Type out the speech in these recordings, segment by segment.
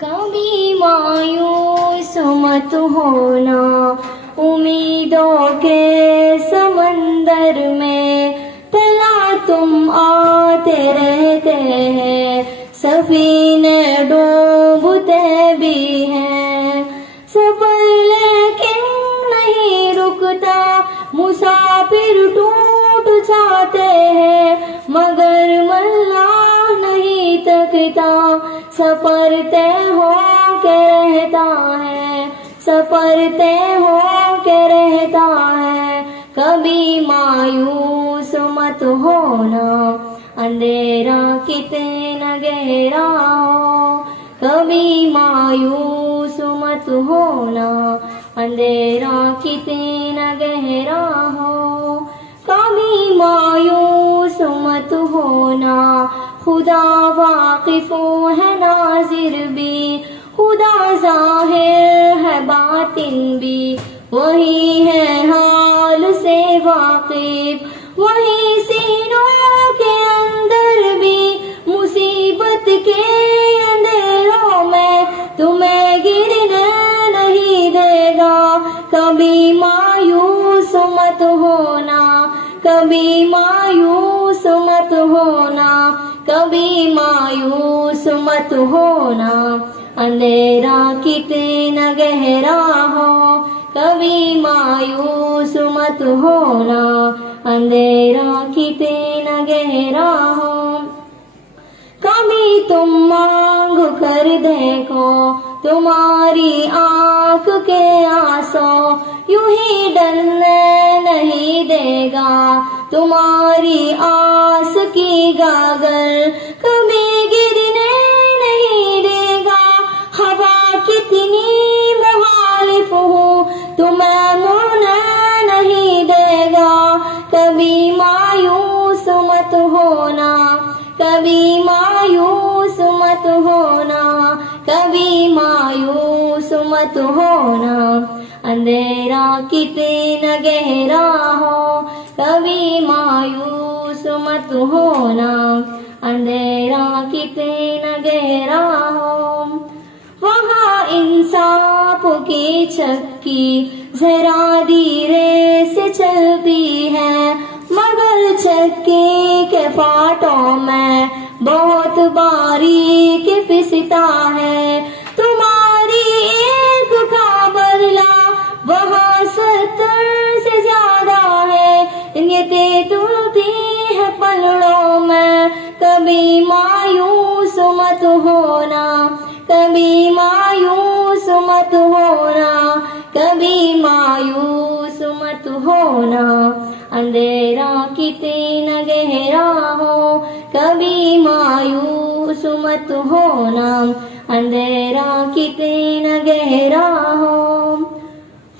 कभी मायूस मत होना, उम्मीदों के समंदर में तला तुम आते रहते हैं, सफीने डूबते भी हैं। सफर लेकिन नहीं रुकता, मुसाफिर टूट जाते हैं, मगर मल्लाह नहीं थकता, सफर तय हो के रहता है, सफर तय हो के रहता है। कभी मायूस मत होना, अंधेरा कितना गहरा हो, कभी मायूस मत होना, अंधेरा कितना गहरा हो। कभी मायूस मत होना, खुदा वाकिफ है नाजिर भी, खुदा ज़ाहिर है बातिन भी, वही है हाल से वाकिफ, वही सीनों के अंदर भी। मुसीबत के अंधेरों में तुम्हें गिरने नहीं देगा, कभी मायूस मत होना, कभी मायूस मत होना, कभी मायूस मत होना। अंधेरा कितना गहरा हो, कभी मायूस मत होना, अंधेरा कितना गहरा हो। कभी तुम मांग कर देखो, तुम्हारी आंख के आंसू यूं ही डरने नहीं देगा, तुम्हारी आस की गागर कभी गिरने नहीं देगा। हवा कितनी मुखालिफ हो, तुम्हें मुड़ने नहीं देगा, कभी मायूस मत होना, कभी मायूस मत होना, कभी मायूस मत होना। अंधेरा कितना गहरा हो, कभी मायूस मत होना, अंधेरा कितना गहरा हो। वहाँ इंसाफ की चक्की जरा धीरे से चलती है, मगर चक्की के फाटों में बहुत बारीक पिसता है। तुम्हारी एक का बदला वहाँ 70 से ज्यादा है, नियतें तुलती है पलड़ों में, कभी मायूस मत होना, कभी मायूस मत होना, कभी मायूस मत होना। अंधेरा कितना गहरा हो, कभी मायूस मत होना, अंधेरा कितना गहरा हो।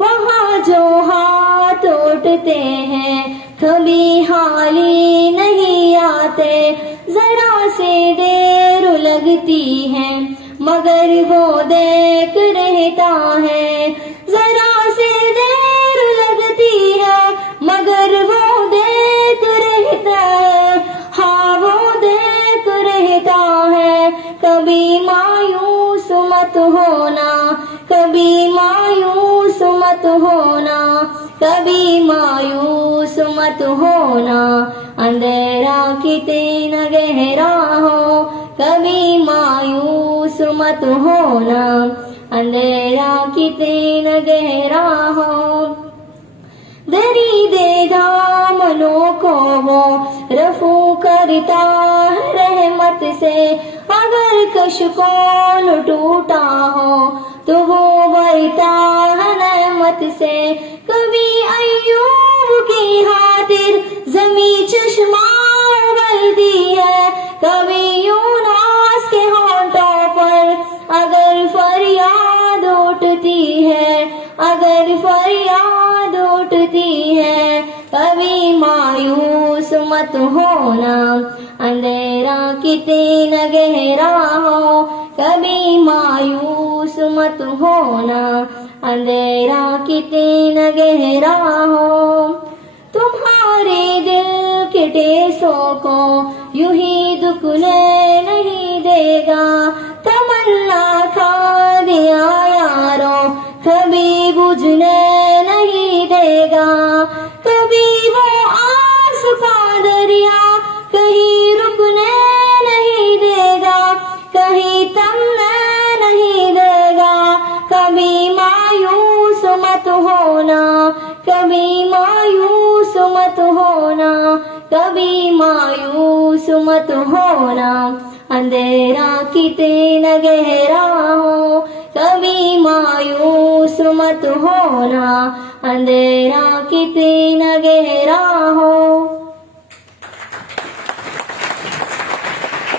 वहाँ जो हाथ उठते हैं कभी हाली नहीं आते, जरा से देर लगती है मगर वो देख रहता है, जरा से देर लगती है मगर वो देख रहता है, हाँ वो देख रहता है। कभी मायूस मत होना, कभी मायूस मत होना, कभी मायूस मत होना। अंधेरा कितना गहरा हो, कभी मायूस मत होना, अंधेरा कितना गहरा हो। दरीदे दामनों को वो रफू करता है रहमत से, अगर कशकोल टूटा हो तो वो भरता है रहमत से। कभी अय्यूब की खातिर जमी चश्मा उगलती है, कभी यूनास के होंठों पर अगर फरियाद उठती है, अगर फरियाद उठती है। कभी मायूस मत होना, अंधेरा कितना गहरा हो, कभी मायूस मत होना, अंधेरा कितना गहरा हो। तुम्हारे दिल के टेसों को यूं ही दुखने नहीं देगा, तमन्ना खा होना, कभी मायूस मत होना, कभी मायूस मत होना। अंधेरा कितना गहरा हो, कभी मायूस मत होना, अंधेरा कितना गहरा हो।